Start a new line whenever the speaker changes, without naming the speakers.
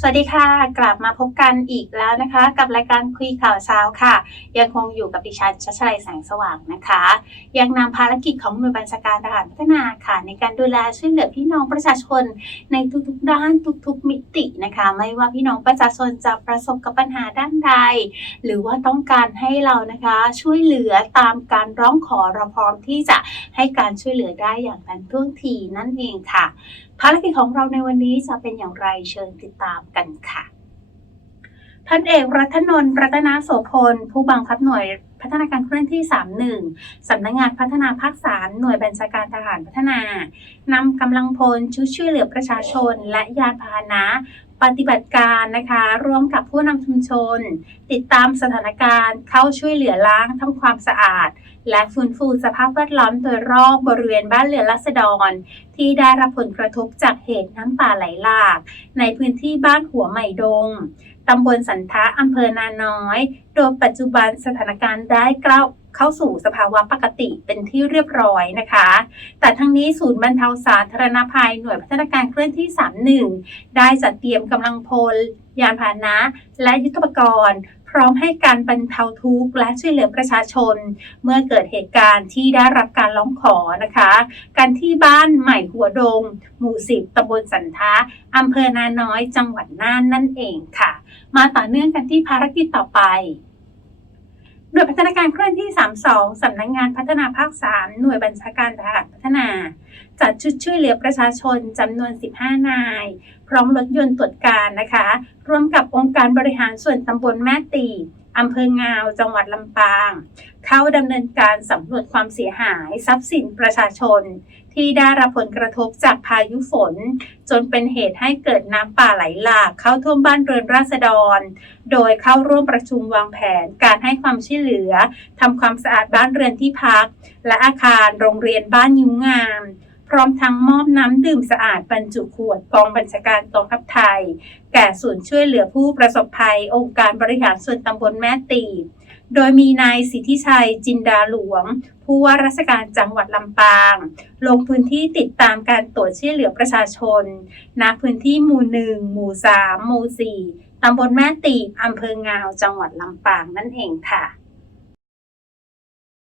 สวัสดีค่ะ กลับมาพบกันอีกแล้วนะคะ กับรายการคุยข่าวเช้าค่ะ ยังคงอยู่กับดิฉันชัชลัยแสงสว่างนะคะ ยังนำภารกิจของหน่วยบัญชาการทหารพัฒนาค่ะ ในการดูแลช่วยเหลือพี่น้องประชาชน ในทุกๆด้านทุกๆมิตินะคะ ไม่ว่าพี่น้องประชาชนจะประสบกับปัญหาด้านใด หรือว่าต้องการให้เรานะคะช่วยเหลือตามการร้องขอเราพร้อมที่จะให้การช่วยเหลือได้อย่างทันท่วงทีนั่นเองค่ะ ภารกิจของเราในวันนี้จะเป็นอย่างไรเชิญติดตามกันค่ะ ท่านเอกรัตนนท์รัตนโสพล ผู้บังคับหน่วย พัฒนาการเคลื่อนที่ 31 สำนักงงานพัฒนาภาค 3 หน่วยบัญชาการทหารพัฒนานำกำลังพลชุดช่วยเหลือประชาชน และยานพาหนะปฏิบัติการนะคะร่วมกับผู้นำชุมชน ติดตามสถานการณ์ เข้าช่วยเหลือล้างทำความสะอาด และฟื้นฟูสภาพแวดล้อมโดยรอบบริเวณบ้านเรือนรัษฎร ที่ได้รับผลกระทบจากเหตุน้ำป่าไหลหลาก ในพื้นที่บ้านหัวใหม่ดง ตำบลสันทะอำเภอนาน้อย โดยปัจจุบันสถานการณ์ได้กล้าเข้าสู่สภาวะปกติเป็นที่เรียบร้อยนะคะ แต่ทั้งนี้ศูนย์บรรเทาสาธารณภัยหน่วยพัฒนาการเคลื่อนที่ 31 ได้จัดเตรียมกำลังพล ยานพาหนะ และยุทธปกรณ์ พร้อมให้การบรรเทาทุกข์และช่วยเหลือประชาชน เมื่อเกิดเหตุการณ์ที่ได้รับการร้องขอนะคะ กันที่บ้านใหม่หัวดง หมู่สิบตำบลสันทะอำเภอนาน้อยจังหวัดน่านนั่นเองค่ะ มาต่อเนื่องกันที่ภารกิจต่อไป หน่วยพัฒนาการเคลื่อนที่ 32 สำนักงงานพัฒนาภาค 3 หน่วยบัญชาการทหารพัฒนา จัดชุดช่วยเหลือประชาชนจำนวน 15 นาย พร้อมรถยนต์ตรวจการนะคะ ร่วมกับองค์การบริหารส่วนตำบลแม่ตี อำเภองาว จังหวัดลำปาง เข้าดำเนินการสำรวจความเสียหายทรัพย์สินประชาชน ที่ได้รับผลกระทบจากพายุฝน จนเป็นเหตุให้เกิดน้ำป่าไหลหลากเข้าท่วมบ้านเรือนราษฎร โดยเข้าร่วมประชุมวางแผนการให้ความช่วยเหลือทำความสะอาดบ้านเรือนที่พัก และอาคารโรงเรียนบ้านยิ้มงาม พร้อมทั้งมอบน้ำดื่มสะอาดบรรจุขวดกองบัญชาการกองทัพไทย แก่ศูนย์ช่วยเหลือผู้ประสบภัย องค์การบริหารส่วนตำบลแม่ตีบโดยมีนายสิทธิชัยจินดาหลวง ผู้ว่าราชการจังหวัดลำปาง ลงพื้นที่ติดตามการตรวจช่วยเหลือประชาชนณพื้นที่หมู่หนึ่งหมู่สามหมู่สี่ตำบลแม่ตีบอำเภองาวจังหวัดลำปางนั่นเองค่ะ